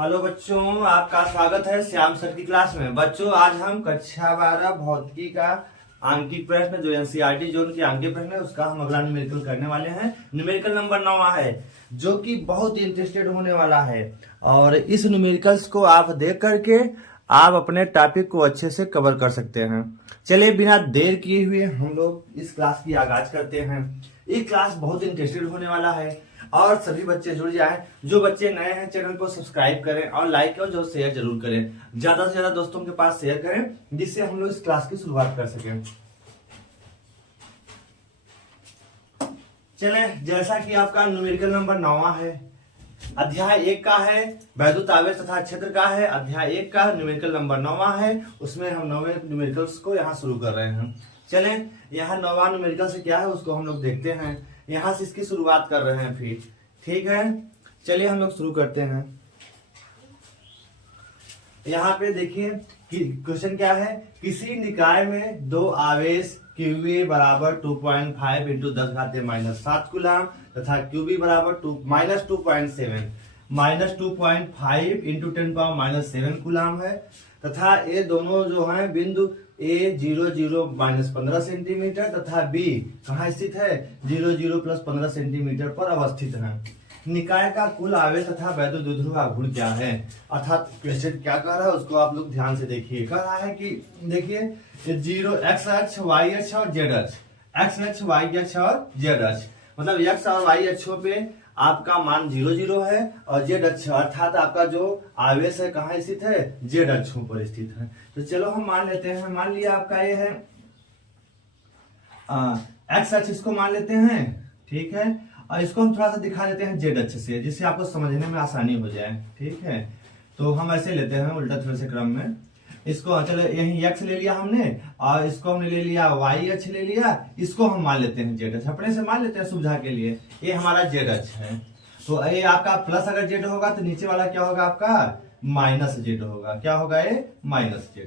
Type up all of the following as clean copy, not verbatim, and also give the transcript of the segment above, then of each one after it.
Hello बच्चों, आपका स्वागत है श्याम सर की क्लास में। बच्चों, आज हम कक्षा 12 भौतिकी का आंकिक प्रश्न जो एनसीईआरटी जोन के आंकिक प्रश्न है उसका हम अगला न्यूमेरिकल करने वाले हैं। न्यूमेरिकल नंबर 9 है जो कि बहुत ही इंटरेस्टेड होने वाला है और इस न्यूमेरिकल्स को आप देख करके आप अपने टॉपिक को अच्छे से कवर कर सकते हैं। चलिए बिना देर किए हुए हम लोग इस क्लास की आगाज करते हैं। ये क्लास बहुत इंटरेस्टेड होने वाला है और सभी बच्चे जुड़ जाएं। जो बच्चे नए हैं चैनल को सब्सक्राइब करें और लाइक और जो शेयर जरूर करें, ज्यादा से ज्यादा दोस्तों के पास शेयर करें जिससे हम लोग इस क्लास की शुरुआत कर सकें। चले, जैसा कि आपका न्यूमेरिकल नंबर 9 है, अध्याय 1 का है, वैद्युत आवेश तथा क्षेत्र का है। अध्याय 1 का न्यूमेरिकल नंबर 9 है, उसमें हम 9वें न्यूमेरिकल्स को यहाँ शुरू कर रहे हैं। चले, यहाँ 9वां न्यूमेरिकल से क्या है उसको हम लोग देखते हैं। यहाँ से इसकी शुरुआत कर रहे हैं फिर, ठीक है। चलिए हम लोग शुरू करते हैं। यहाँ पे देखिए कि क्वेश्चन क्या है। किसी निकाय में दो आवेश QA बराबर 2.5 इंटू 10⁻⁻7 कूलम तथा QB बराबर -2.5 इंटू 10⁻⁷ कूलम है तथा ये दोनों जो है बिंदु A 0 -15 सेंटीमीटर तथा B कहाँ स्थित है 0 + 15 सेंटीमीटर पर अवस्थित है। निकाय का कुल आवेश तथा वैद्युत द्विध्रुव का गुण क्या है। अर्थात क्वेश्चन क्या कह रहा है उसको आप लोग ध्यान से देखिए। कह रहा है कि देखिए 0 x अक्ष y अक्ष और z अक्ष, x अक्ष y अक्ष और z अक्ष, मतलब x और y अक्षों पे आपका मान 0 है और z अक्ष अर्थात आपका जो आवेश है कहाँ स्थित है z अक्षों पर स्थित है। तो चलो हम मान लेते हैं। मान लिया आपका ये है x अक्ष, इसको मान लेते हैं, ठीक है। और इसको हम थोड़ा सा दिखा देते हैं z अक्ष से जिससे आपको समझने में आसानी हो जाए, ठीक है। तो हम ऐसे लेते हैं उल्टा थोड़े से क्रम में। इसको चलो यही x ले लिया हमने और इसको हमने ले लिया y अक्ष ले लिया, इसको हम मान लेते हैं z अक्ष, अपने से मान लेते हैं सुविधा के लिए। ये हमारा z अक्ष है। तो ये आपका प्लस अगर z होगा तो नीचे वाला क्या होगा आपका माइनस z होगा। क्या होगा ये माइनस z।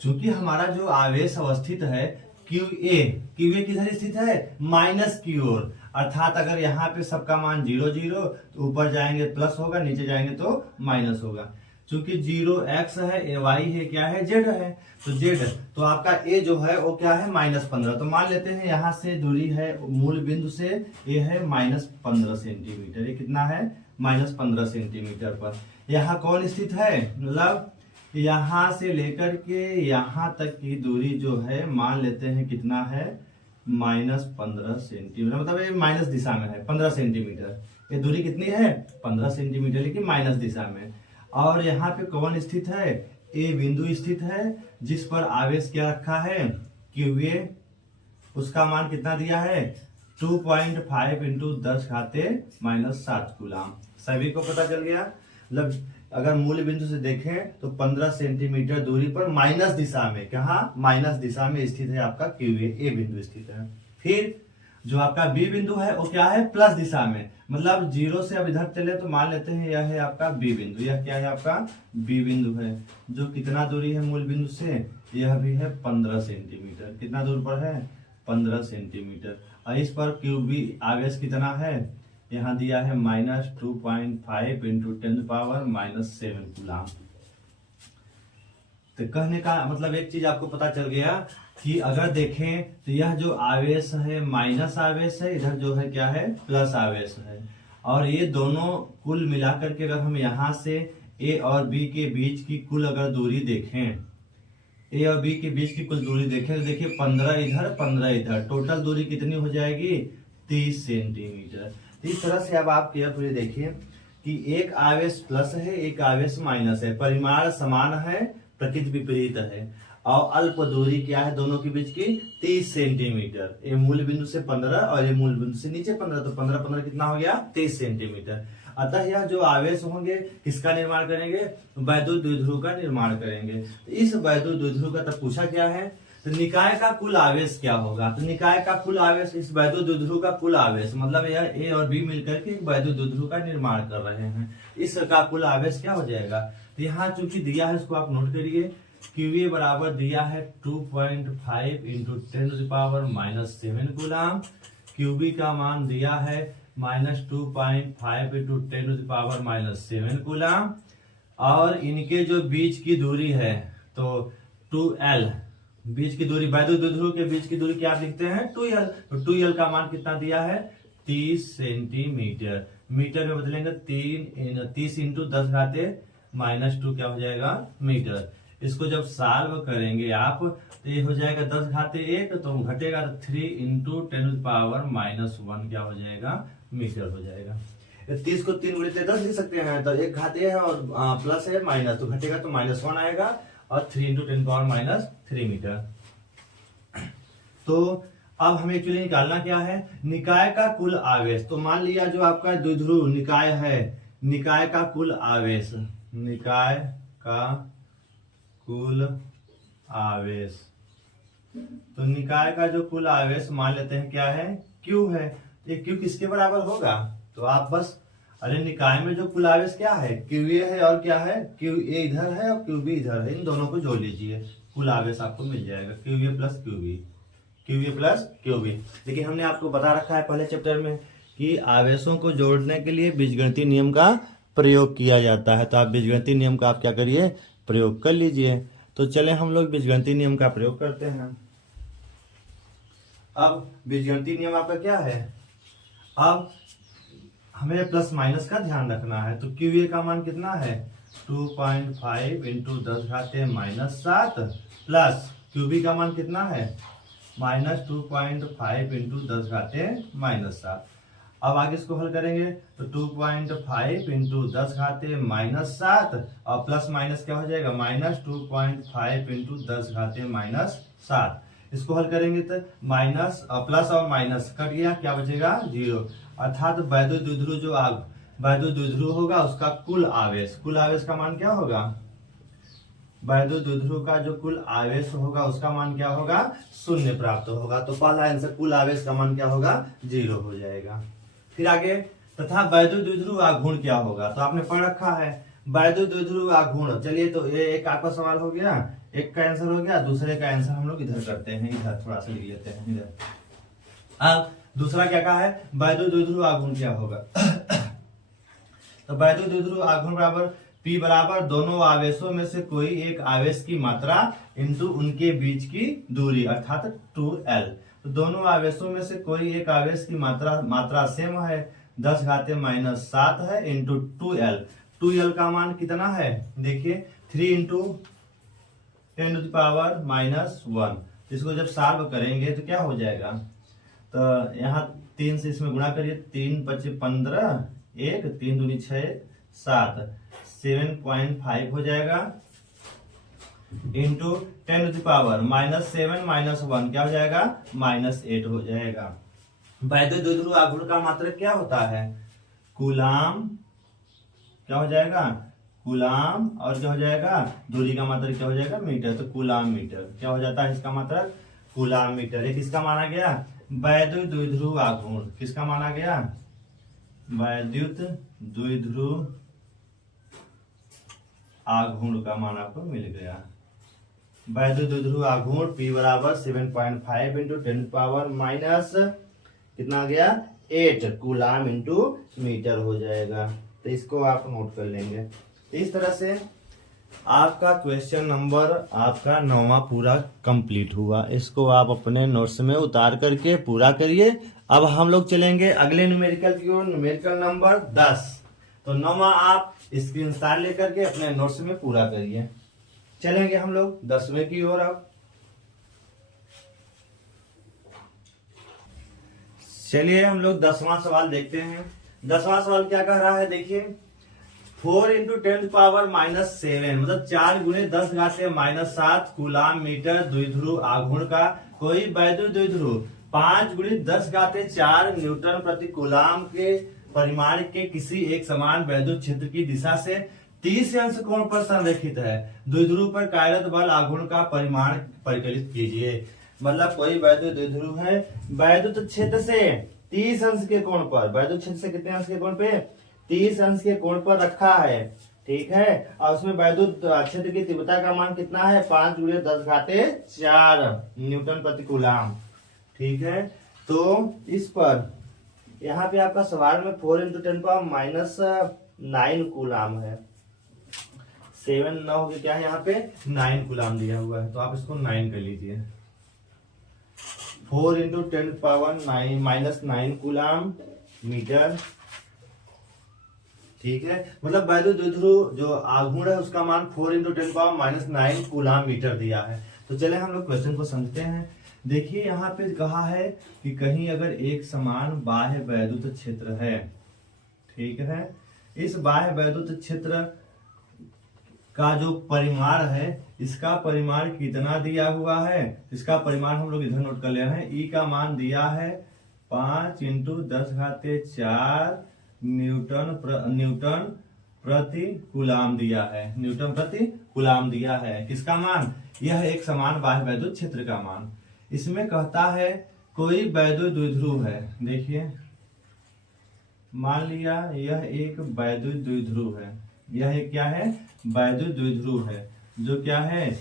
चूंकि हमारा जो आवेश अवस्थित है QA किधर स्थित है माइनस की ओर, अर्थात अगर यहाँ पे सबका मान 0 तो ऊपर जाएंगे प्लस होगा, नीचे जाएंगे तो माइनस होगा। चूंकि 0 x है, y है, क्या है z है, तो z तो आपका a जो है वो क्या है -15। तो मान लेते हैं यहाँ से दूरी है मूल बिंदु से ये है -15 सेंटीमीटर। ये कितना है -15 सेंटीमीटर पर। यहाँ कौन स्थित है, मतलब यहाँ से लेकर के यहाँ तक की दूरी जो है मान लेते हैं कितना है -15 सेंटीमीटर, मतलब ये माइनस दिशा में है 15 सेंटीमीटर। ये दूरी कितनी है 15 सेंटीमीटर, लेकिन माइनस दिशा में। और यहाँ पे कौन स्थित है, ए बिंदु स्थित है जिस पर आवेश क्या रखा है QA, उसका मान कितना दिया है 2.5 इंटू 10⁻⁷ कूलम। सभी को पता चल गया। मतलब अगर मूल बिंदु से देखें तो 15 सेंटीमीटर दूरी पर माइनस दिशा में, कहा माइनस दिशा में स्थित है आपका QA, ए बिंदु स्थित है। फिर जो आपका B बिंदु है वो क्या है प्लस दिशा में, मतलब 0 से अब इधर चले तो मान लेते हैं यह है आपका B बिंदु। यह क्या है आपका B बिंदु है जो कितना दूरी है मूल बिंदु से, यह भी है 15 सेंटीमीटर। कितना दूर पर है 15 सेंटीमीटर। और इस पर QB आवेश कितना है, यहाँ दिया है -2.5 इंटू 10⁻⁷ कूलम। तो कहने का मतलब एक चीज आपको पता चल गया कि अगर देखें तो यह जो आवेश है माइनस आवेश है, इधर जो है क्या है प्लस आवेश है। और ये दोनों कुल मिलाकर के अगर हम यहाँ से A और B के बीच की कुल अगर दूरी देखें, A और B के बीच की कुल दूरी देखें तो देखिए 15 इधर 15 इधर, टोटल दूरी कितनी हो जाएगी 30 सेंटीमीटर। इस तरह से अब आप केयरफुली देखिए कि एक आवेश प्लस है एक आवेश माइनस है, परिमाण समान है प्रकृति विपरीत है और अल्प दूरी क्या है दोनों के बीच की 30 सेंटीमीटर। ये मूल बिंदु से 15 और ये मूल बिंदु से नीचे 15, तो 15 कितना हो गया 30 सेंटीमीटर। अतः यह जो आवेश होंगे किसका निर्माण करेंगे, वैद्युत द्विध्रुव का निर्माण करेंगे। तो इस वैद्युत द्विध्रुव का तब पूछा क्या है, तो निकाय का कुल आवेश क्या होगा। तो निकाय का कुल आवेश इस वैद्युत द्विध्रुव का कुल आवेश, मतलब यह A और B मिलकर के एक वैद्युत द्विध्रुव का निर्माण कर रहे हैं, इसका कुल आवेश क्या हो जाएगा। तो यहाँ चूंकि दिया है इसको आप नोट करिए, QA बराबर दिया है 2.5 इंटू 10⁻⁷ कूलम। QB का मान दिया है -2.5 इंटू 10⁻⁷ कूलम। और इनके जो बीच की दूरी है तो 2l, बीच की दूरी वैद्युत द्विध्रुव के बीच की दूरी क्या आप लिखते हैं 2l। तो 2l का मान कितना दिया है 30 सेंटीमीटर। मीटर में बदलेंगे 30 इंटू 10 घाते -2 क्या हो जाएगा मीटर। इसको जब सॉल्व करेंगे आप तो ये हो जाएगा 10 घाते 1, तो घटेगा 3 इंटू 10⁻⁻1 क्या हो जाएगा मीटर हो जाएगा। 30 को 3 गुणित 10 लिख सकते हैं, तो 1 घाते है और प्लस है माइनस, तो घटेगा तो -1 आएगा और 3 इंटू 10⁻³ मीटर। तो अब हमें एक्चुअली निकालना क्या है निकाय का कुल आवेश। तो मान लिया जो आपका द्विध्रुव निकाय है, निकाय का कुल आवेश, निकाय का कुल आवेश, तो निकाय का जो कुल आवेश मान लेते हैं क्या है Q है। ये Q किसके बराबर होगा, तो आप बस अरे निकाय में जो कुल आवेश क्या है QA है और क्या है QA इधर है और QB इधर है, इन दोनों को जोड़ लीजिए, कुल आवेश आपको मिल जाएगा QA plus QB, QA plus QB। लेकिन हमने आपको बता रखा है पहले चैप्टर में कि आवेशों को जोड़ने के लिए बीजगणितीय नियम का प्रयोग किया जाता है, तो आप बीजगणितीय नियम का आप क्या करिए प्रयोग कर लीजिए। तो चले हम लोग बीजगणितीय नियम का प्रयोग करते हैं। अब बीजगणितीय नियम आपका क्या है, अब हमें प्लस माइनस का ध्यान रखना है। तो QA का मान कितना है 2.5 इंटू 10 घाते -7 प्लस QB का मान कितना है -2.5 इंटू 10 घाते -7। अब आगे इसको हल करेंगे तो 2.5 इंटू 10 घाते -7 और प्लस माइनस क्या हो जाएगा -2.5 इंटू 10 घाते -7। इसको हल करेंगे तो माइनस प्लस और माइनस कट गया, क्या बचेगा 0। अर्थात वैद्युत द्विध्रुव जो वैद्युत द्विध्रुव होगा उसका कुल आवेश, कुल आवेश का मान क्या होगा, वैद्युत द्विध्रुव का जो कुल आवेश होगा उसका मान क्या होगा 0 प्राप्त होगा। तो पहला आंसर कुल आवेश का मान क्या होगा 0 हो जाएगा। फिर आगे तथा वैद्युत द्विध्रुव आघूर्ण क्या होगा, तो आपने पढ़ रखा है वैद्युत द्विध्रुव आघूर्ण। चलिए तो ये एक आपका सवाल हो गया, एक का आंसर हो गया, दूसरे का आंसर हम लोग इधर करते हैं, इधर थोड़ा सा लिख लेते हैं इधर। अब दूसरा क्या कहा है वैद्युत द्विध्रुव आघूर्ण क्या होगा तो वैद्युत द्विध्रुव आघूर्ण बराबर P बराबर दोनों आवेशों में से कोई एक आवेश की मात्रा इंटू उनके बीच की दूरी अर्थात 2l। तो दोनों आवेशों में से कोई एक आवेश की मात्रा सेम है 10 घाते -7 है इंटू 2l। 2l का मान कितना है देखिए 3 इंटू 10⁻⁻1। इसको जब सॉल्व करेंगे तो क्या हो जाएगा, तो यहाँ 3 से इसमें गुणा करिए, 3 × 5 = 15, 1 3 दूनी 6 7 7.5 हो जाएगा इंटू 10⁻⁻7 -1 क्या हो जाएगा -8 हो जाएगा। वैद्युत द्विध्रुव आघूर्ण का मात्रक क्या होता है कूलाम, क्या हो जाएगा कूलाम, और क्या हो जाएगा दूरी का मात्रक क्या हो जाएगा मीटर, तो कूलाम मीटर क्या हो जाता है इसका मात्रक कूलाम मीटर। ये किसका माना गया वैद्युत द्विध्रुव आघूर्ण, किसका माना गया वैद्युत द्विध्रुव आघूर्ण का मान आपको मिल गया। वैद्युत द्विध्रुव आघूर्ण P बराबर 7.5 इंटू 10⁻⁻ कितना आ गया 8 कूलाम इंटू मीटर हो जाएगा। तो इसको आप नोट कर लेंगे। इस तरह से आपका क्वेश्चन नंबर आपका 9वां पूरा कंप्लीट हुआ। इसको आप अपने नोट्स में उतार करके पूरा करिए। अब हम लोग चलेंगे अगले न्यूमेरिकल की ओर, न्यूमेरिकल नंबर 10। तो 9वां आप स्क्रीनशॉट लेकर के अपने नोट्स में पूरा करिए। चलेंगे हम लोग 10वें की ओर। अब चलिए हम लोग 10वां सवाल देखते हैं। 10वां सवाल क्या कह रहा है देखिए 4 इंटू 10⁻⁻7 मतलब 4 गुणे 10 घाते -7 कूलाम मीटर द्विध्रुव आघूर्ण का कोई वैद्युत द्विध्रुव 5 गुणे 10 घाते 4 न्यूटन प्रति कूलाम के परिमाण के किसी एक समान वैद्युत क्षेत्र की दिशा से 30 अंश कोण पर संरेखित है। द्विध्रुव पर कार्यरत बल आघूर्ण का परिमाण परिकलित कीजिए। मतलब कोई वैद्युत द्विध्रुव है वैद्युत क्षेत्र से 30 अंश के कोण पर, वैद्युत क्षेत्र से कितने अंश के कोण पे 30 अंश के कोण पर रखा है, ठीक है। और उसमें वैद्युत क्षेत्र की तीव्रता का मान कितना है 5 गुणे 10 घाते 4 न्यूटन प्रति कूलाम, ठीक है। तो इस पर यहाँ पे आपका सवाल में 4 इंटू 10⁻⁹ कूलाम है। 7 9 के क्या है यहाँ पे 9 कूलाम दिया हुआ है, तो आप इसको 9 कर लीजिए। 4 इंटू 10⁻9 -9 कूलाम मीटर। ठीक है, मतलब वैद्युत द्विध्रुव जो आघूर्ण है उसका मान 4 इंटू 10⁻9 कूलाम मीटर दिया है। तो चले हम लोग क्वेश्चन को समझते हैं। देखिए यहाँ पे कहा है कि कहीं अगर एक समान बाह्य वैद्युत क्षेत्र है, ठीक है, इस बाह्य वैद्युत क्षेत्र का जो परिमाण है, इसका परिमाण कितना दिया हुआ है, इसका परिमाण हम लोग इधर नोट कर ले रहे हैं। ई का मान दिया है 5 इंटू 10⁴ न्यूटन प्रति कूलाम दिया है, न्यूटन प्रति कूलाम दिया है। किसका मान? यह एक समान बाह्य वैद्युत क्षेत्र का मान। इसमें कहता है कोई वैद्युत द्विध्रुव है। देखिए मान लिया यह एक वैद्युत द्विध्रुव है, यह एक क्या है? वैद्युत द्विध्रुव है, जो क्या है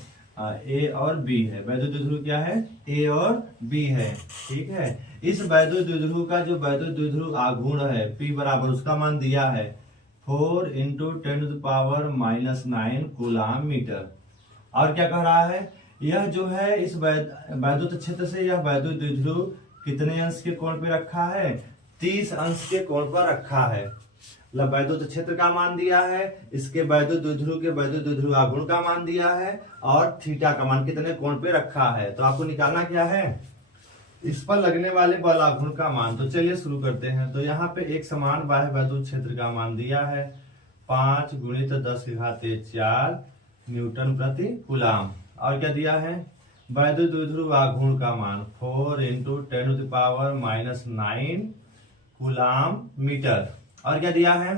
ए और बी है। वैद्युत द्विध्रुव क्या है? ए और बी है। ठीक है, इस वैद्युत द्विध्रुव का जो वैद्युत द्विध्रुव आघूर्ण है P बराबर, उसका मान दिया है 4 इंटू 10⁻⁹ कूलाम मीटर। और क्या कह रहा है? यह जो है इस वैद्युत क्षेत्र से यह वैद्युत द्विध्रुव कितने अंश के कोण पे रखा है? 30 अंश के कोण पर रखा है। मतलब वैद्युत क्षेत्र का मान दिया है, इसके वैद्युत द्विध्रुव के वैद्युत द्विध्रुव आघूर्ण का मान दिया है, और थीटा का मान कितने कोण पे रखा है। तो आपको निकालना क्या है? इस पर लगने वाले बल आघूर्ण का मान। तो चलिए शुरू करते हैं। तो यहाँ पे एक समान बाह्य वैद्युत क्षेत्र का मान दिया है 5 × 10⁴ न्यूटन प्रति कूलाम। और क्या दिया है? वैद्युत द्विध्रुव आघूर्ण का मान 4 इंटू 10⁻⁹ कूलाम मीटर। और क्या दिया है?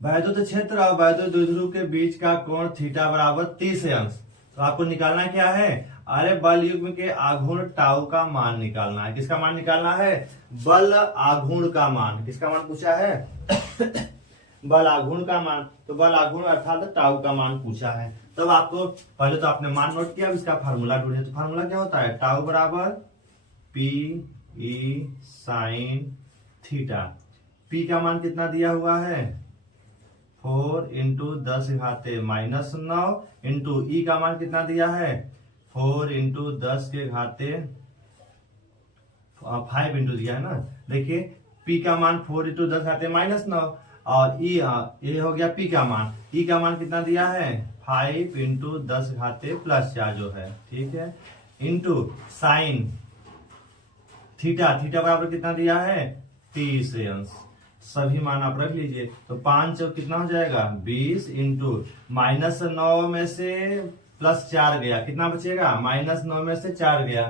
वैद्युत क्षेत्र और वैद्युत द्विध्रुव के बीच का कोण थीटा बराबर 30 अंश। तो आपको निकालना क्या है? अरे बल युग्म के आघूर्ण टाउ का मान निकालना है। किसका मान निकालना है? बल आघूर्ण का मान। किसका मान पूछा है? बल आघूर्ण का मान। तो बल आघूर्ण अर्थात टाउ का मान पूछा है। तब आपको पहले तो आपने मान नोट किया, इसका फार्मूला ढूंढे। तो फार्मूला क्या होता है? टाउ बराबर P E sine theta. P का मान कितना दिया हुआ है? 4 इंटू 10⁻⁹ इंटू ई का मान कितना दिया है? 4 इंटू 10⁵ 5 इंटू दिया है ना। देखिए पी का मान 4 इंटू 10⁻⁹ और ई ये हो गया पी का मान। ई का मान कितना दिया है? 5 इंटू 10⁻+4 जो है, ठीक है, इंटू साइन थीटा। थीटा बराबर कितना दिया है? 30 अंश। सभी मान आप रख लीजिए। तो 5 कितना हो जाएगा? 20 इंटू -9 में से +4 गया, कितना बचेगा? -9 में से 4 गया,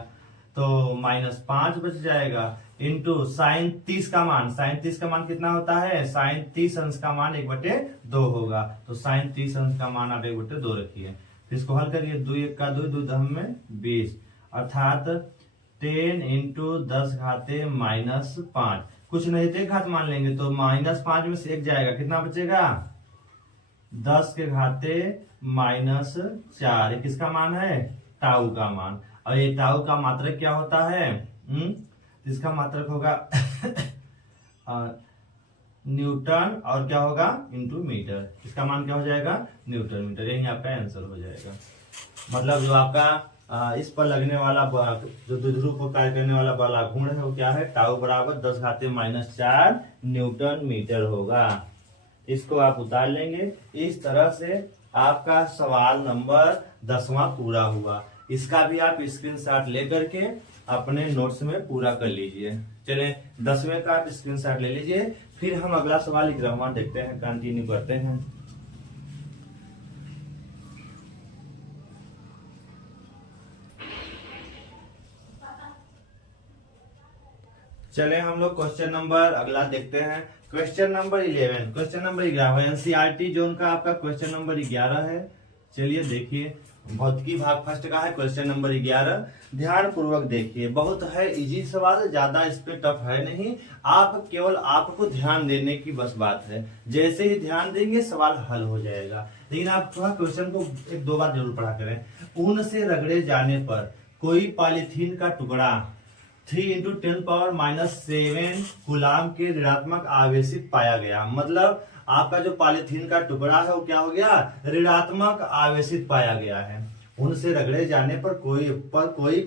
तो -5 बच जाएगा, इंटू साइन 30 का मान। साइन 30 का मान कितना होता है? साइन 30 अंश का मान 1/2 होगा। तो साइन 30 अंश का मान आप 1/2 रखिए। फिर इसको हल करिए। 2 1 का 2, 2 10 में 20, अर्थात 10 इंटू 10⁻⁻5। कुछ नहीं तो घात मान लेंगे, तो -5 में से 1 जाएगा, कितना बचेगा? 10⁻⁻4। किसका मान है? टाउ का मान। और ये टाउ का मात्रक क्या होता है? इसका मात्रक होगा न्यूटन, और क्या होगा? Into metre. इसका मान क्या हो जाएगा? Newton metre. यही आपका आंसर हो जाएगा। मतलब जो आपका इस पर लगने वाला जो द्विध्रुव को कार्य करने वाला बल आघूर्ण है वो क्या है? टाउ बराबर 10⁻⁻4 न्यूटन मीटर होगा। इसको आप उतार लेंगे। इस तरह से आपका सवाल नंबर 10वां पूरा हुआ। इसका भी आप स्क्रीनशॉट लेकर के अपने नोट्स में पूरा कर लीजिए। चलिए 10वें का आप स्क्रीनशॉट ले लीजिए। फिर हम अगला सवाल 11वां देखते हैं, कंटिन्यू करते हैं। चले हम लोग क्वेश्चन नंबर अगला देखते हैं। Question number 11, question number 11 NCERT zone का आपका क्वेश्चन नंबर 11 है। चलिए देखिए, भौतिकी भाग फर्स्ट का है क्वेश्चन नंबर 11। ध्यान पूर्वक देखिए, बहुत है इजी सवाल, ज्यादा इस पे टफ है नहीं। आप केवल आपको ध्यान देने की बस बात है। जैसे ही ध्यान देंगे सवाल हल हो जाएगा। लेकिन आप थोड़ा क्वेश्चन को 1-2 बार जरूर पढ़ा करें। ऊन से रगड़े जाने पर कोई पॉलीथीन का टुकड़ा 3 × 10⁻⁷ कूलाम के ऋणात्मक आवेशित पाया गया। मतलब आपका जो पॉलीथीन का टुकड़ा है वो क्या हो गया, ऋणात्मक आवेशित पाया गया है। उनसे रगड़े जाने पर कोई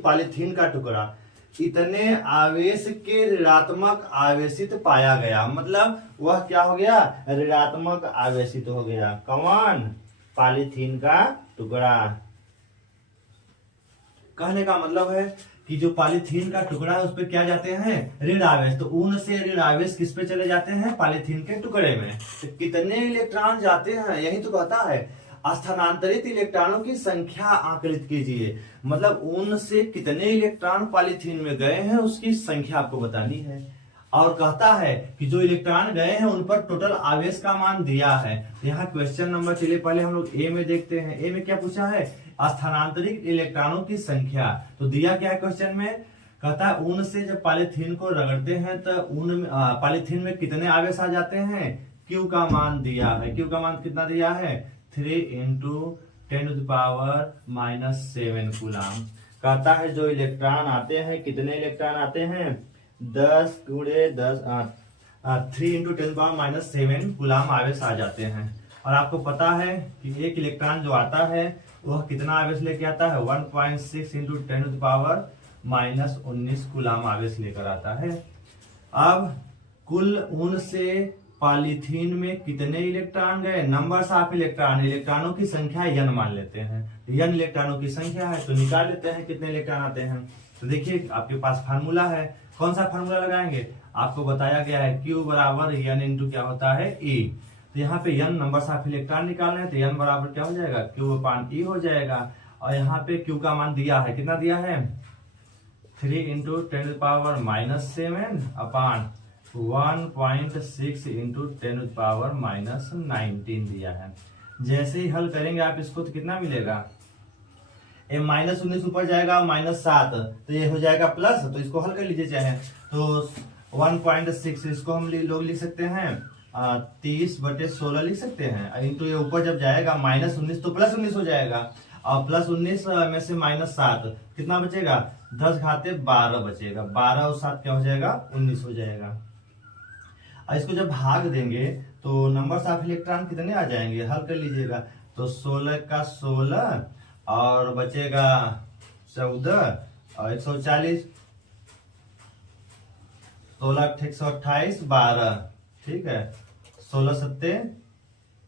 पॉलीथीन का टुकड़ा इतने आवेश के ऋणात्मक आवेशित पाया गया, मतलब वह क्या हो गया, ऋणात्मक आवेशित हो गया। कौन, पॉलीथीन का टुकड़ा। कहने का मतलब है कि जो पॉलीथीन का टुकड़ा है उस पे क्या जाते हैं, ऋण आवेश। तो ऊन से ऋण आवेश किस पे चले जाते हैं, पॉलीथीन के टुकड़े में। तो कितने इलेक्ट्रॉन जाते हैं, यही तो कहता है। स्थानांतरित इलेक्ट्रॉनों की संख्या आंकलित कीजिए, मतलब ऊन से कितने इलेक्ट्रॉन पॉलीथीन में गए हैं उसकी संख्या आपको बतानी है। और कहता है कि जो इलेक्ट्रॉन गए हैं उन पर टोटल आवेश का मान दिया है। तो यहाँ क्वेश्चन नंबर, चलिए पहले हम लोग ए में देखते हैं। ए में क्या पूछा है, स्थानांतरित इलेक्ट्रॉनों की संख्या। तो दिया क्या है क्वेश्चन में, कहता है ऊन से जब पॉलीथीन को रगड़ते हैं तो ऊन में पॉलीथीन में कितने आवेश आ जाते हैं, क्यू का मान दिया है। क्यू का मान कितना दिया है, 3 × 10⁻⁻7 कूलाम। कहता है जो इलेक्ट्रॉन आते हैं, कितने इलेक्ट्रॉन आते हैं, 10 × 10 3 × 10⁻⁻7 कूलाम आवेश आ जाते हैं। और आपको पता है कि एक इलेक्ट्रॉन जो आता है वह कितना आवेश लेके आता है, 1.6 × 10⁻⁻19 कूलाम आवेश लेकर आता है। अब कुल ऊन से पॉलीथीन में कितने इलेक्ट्रॉन गए, नंबर्स ऑफ इलेक्ट्रॉन, इलेक्ट्रॉनों की संख्या n मान लेते हैं। n इलेक्ट्रॉनों की संख्या है, तो निकाल लेते हैं कितने इलेक्ट्रॉन आते हैं। तो देखिए आपके पास फार्मूला है, कौन सा फार्मूला लगाएंगे, आपको बताया गया है Q बराबर n इंटू क्या होता है E। तो यहाँ पे n नंबर्स ऑफ इलेक्ट्रॉन निकालना है, तो n बराबर क्या हो जाएगा, Q/E हो जाएगा। और यहाँ पे Q का मान दिया है, कितना दिया है, 3 × 10⁻⁻7 अपान 1.6 × 10⁻⁻19 दिया है। जैसे ही हल करेंगे आप इसको तो कितना मिलेगा, -19 ऊपर जाएगा, -7, तो ये हो जाएगा प्लस। तो इसको हल कर लीजिए चाहे तो 1.6 इसको हम लोग लिख सकते हैं 30/16 लिख सकते हैं, इंटू ये ऊपर जब जाएगा -19 तो +19 हो जाएगा, और +19 में से -7 कितना बचेगा, 10⁻12 बचेगा। 12 और 7 क्या हो जाएगा, 19 हो जाएगा। और इसको जब भाग देंगे तो नंबर्स ऑफ इलेक्ट्रॉन कितने आ जाएंगे, हल कर लीजिएगा। तो 16 का 16 और बचेगा 14 और 140, 16 × 128 12, ठीक है, 16 × 7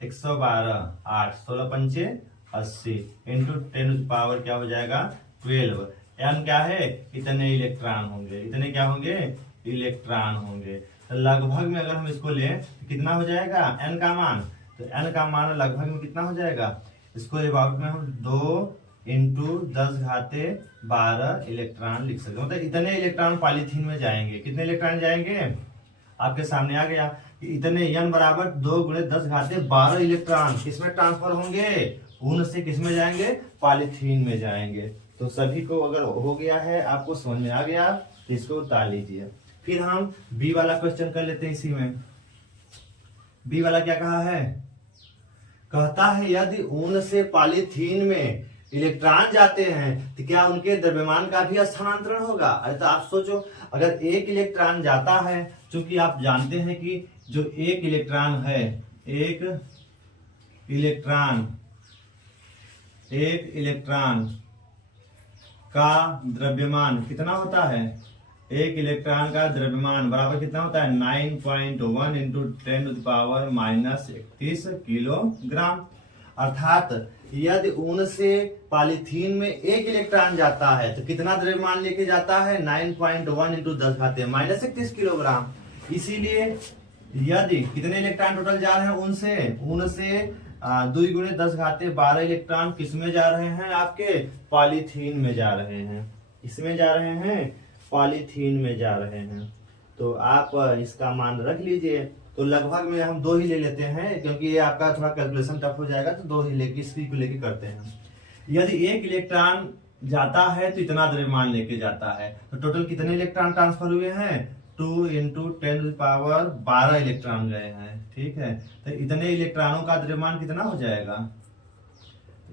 112, 8 16 × 5 80 इंटू 10⁻, क्या हो जाएगा 12। n क्या है, इतने इलेक्ट्रॉन होंगे, इतने क्या होंगे, इलेक्ट्रॉन होंगे। तो लगभग में अगर हम इसको लें तो कितना हो जाएगा n का मान, तो n का मान लगभग में कितना हो जाएगा, इसको अबाउट में हम 2 × 10⁻12 इलेक्ट्रॉन लिख सकते हैं। मतलब इतने इलेक्ट्रॉन पॉलीथीन में जाएंगे, कितने इलेक्ट्रॉन जाएंगे, आपके सामने आ गया इतने, n बराबर 2 × 10⁻12 इलेक्ट्रॉन किसमें ट्रांसफर होंगे, ऊन से किसमें जाएंगे, पॉलीथीन में जाएंगे। तो सभी को अगर हो गया है, आपको समझ में आ गया, तो इसको उतार लीजिए। फिर हम बी वाला क्वेश्चन कर लेते हैं। इसी में बी वाला क्या कहा है, कहता है यदि ऊन से पॉलीथीन में इलेक्ट्रॉन जाते हैं तो क्या उनके द्रव्यमान का भी स्थानांतरण होगा। अरे तो आप सोचो, अगर एक इलेक्ट्रॉन जाता है, क्योंकि आप जानते हैं कि जो एक इलेक्ट्रॉन है, एक इलेक्ट्रॉन का द्रव्यमान कितना होता है, एक इलेक्ट्रॉन का द्रव्यमान बराबर कितना होता है, 9.1 × 10⁻31 किलोग्राम। अर्थात यदि ऊन से पॉलीथीन में एक इलेक्ट्रॉन जाता है तो कितना द्रव्यमान लेके जाता है, 9.1 × 10⁻31 किलोग्राम। इसीलिए यदि कितने इलेक्ट्रॉन टोटल जा रहे हैं ऊन से 2 × 10⁻12 इलेक्ट्रॉन किस में जा रहे हैं, आपके पॉलीथीन में जा रहे हैं, इसमें जा रहे हैं, पॉलीथीन में जा रहे हैं। तो आप इसका मान रख लीजिए। तो लगभग में हम 2 ही ले लेते हैं, क्योंकि ये आपका थोड़ा कैलकुलेशन टफ हो जाएगा, तो 2 ही लेके इसी को लेके करते हैं। यदि एक इलेक्ट्रॉन जाता है तो इतना द्रव्यमान लेके जाता है, तो टोटल कितने इलेक्ट्रॉन ट्रांसफर हुए हैं, 2 × 10⁻12 इलेक्ट्रॉन गए हैं, ठीक है। तो इतने इलेक्ट्रॉनों का द्रव्यमान कितना हो जाएगा,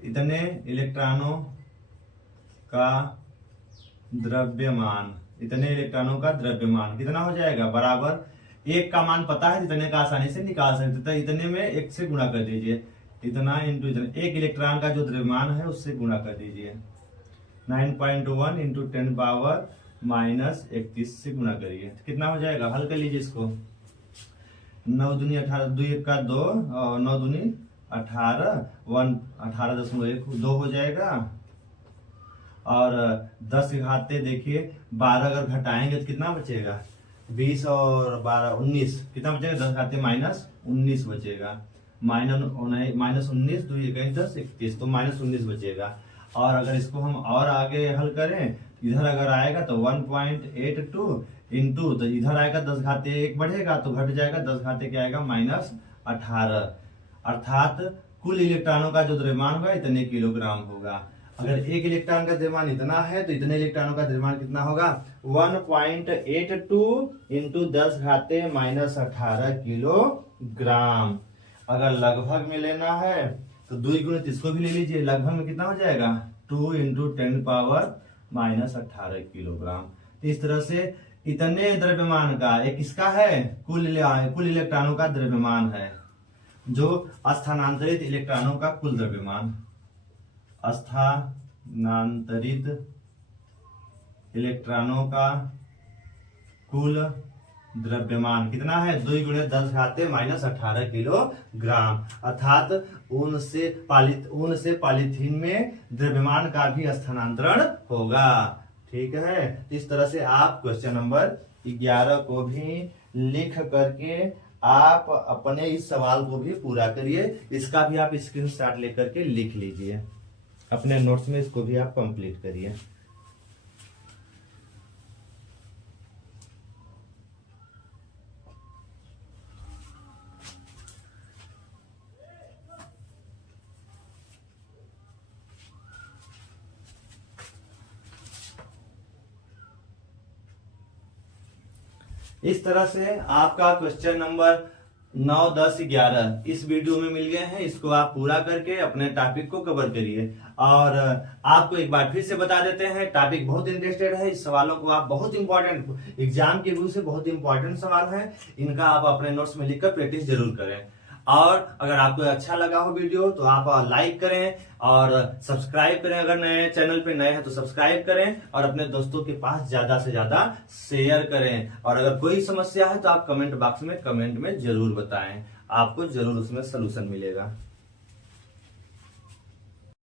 इतने इलेक्ट्रॉनों का द्रव्यमान कितना हो जाएगा, बराबर एक का मान पता है, इतने का आसानी से निकाल सकते, तो इतने में एक से गुणा कर दीजिए, इतना इंटू इतना, एक इलेक्ट्रॉन का जो द्रव्यमान है उससे गुणा कर दीजिए, 9.1 इंटू 10 पावर माइनस 31 से गुणा करिए, तो कितना हो जाएगा, हल कर लीजिए इसको। 9 दूनी 18, 2 1 का 2 और 9 दूनी 18, 18.1 हो जाएगा। और 10 घाते देखिए 12 अगर घटाएंगे तो कितना बचेगा, 20 और 12 19, कितना बचेगा, 10 घाते माइनस 19 बचेगा, माइनस 19, 2 1 10 31, तो माइनस 19 बचेगा। और अगर इसको हम और आगे हल करें, इधर अगर आएगा तो 1.82 इंटू, तो इधर आएगा 10 घाते 1 बढ़ेगा तो घट जाएगा, 10 घाते क्या आएगा माइनस 18, अर्थात कुल इलेक्ट्रॉनों का जो द्रव्यमान होगा इतने किलोग्राम होगा। अगर एक इलेक्ट्रॉन का द्रव्यमान इतना है तो इतने इलेक्ट्रॉनों का द्रव्यमान कितना होगा, 1.82 इंटू 10 घाते माइनस 18 किलोग्राम। अगर लगभग में लेना है तो 2 गुणित इसको भी ले लीजिए, लगभग में कितना हो जाएगा, 2 इंटू 10 पावर माइनस 18 किलोग्राम। तो इस तरह से इतने द्रव्यमान का, एक इसका है कुल इलेक्ट्रॉनों का द्रव्यमान है, जो स्थानांतरित इलेक्ट्रॉनों का कुल द्रव्यमान, स्थानांतरित इलेक्ट्रॉनों का कुल द्रव्यमान कितना है, 2 गुणित 10 घाते माइनस 18 किलोग्राम, अर्थात ऊन से पॉलीथीन में द्रव्यमान का भी स्थानांतरण होगा। ठीक है, इस तरह से आप क्वेश्चन नंबर 11 को भी लिख करके आप अपने इस सवाल को भी पूरा करिए। इसका भी आप स्क्रीनशॉट लेकर के लिख लीजिए, अपने नोट्स में इसको भी आप कंप्लीट करिए। इस तरह से आपका क्वेश्चन नंबर 9, 10, 11 इस वीडियो में मिल गए हैं। इसको आप पूरा करके अपने टॉपिक को कवर करिए। और आपको एक बार फिर से बता देते हैं, टॉपिक बहुत इंटरेस्टेड है, इस सवालों को आप बहुत इंपॉर्टेंट एग्जाम के व्यू से बहुत इंपॉर्टेंट सवाल है, इनका आप अपने नोट्स में लिखकर प्रैक्टिस जरूर करें। और अगर आपको अच्छा लगा हो वीडियो तो आप लाइक करें और सब्सक्राइब करें, अगर नए चैनल पे नए हैं तो सब्सक्राइब करें और अपने दोस्तों के पास ज्यादा से ज्यादा शेयर करें। और अगर कोई समस्या है तो आप कमेंट बॉक्स में कमेंट में जरूर बताएं, आपको जरूर उसमें सलूशन मिलेगा।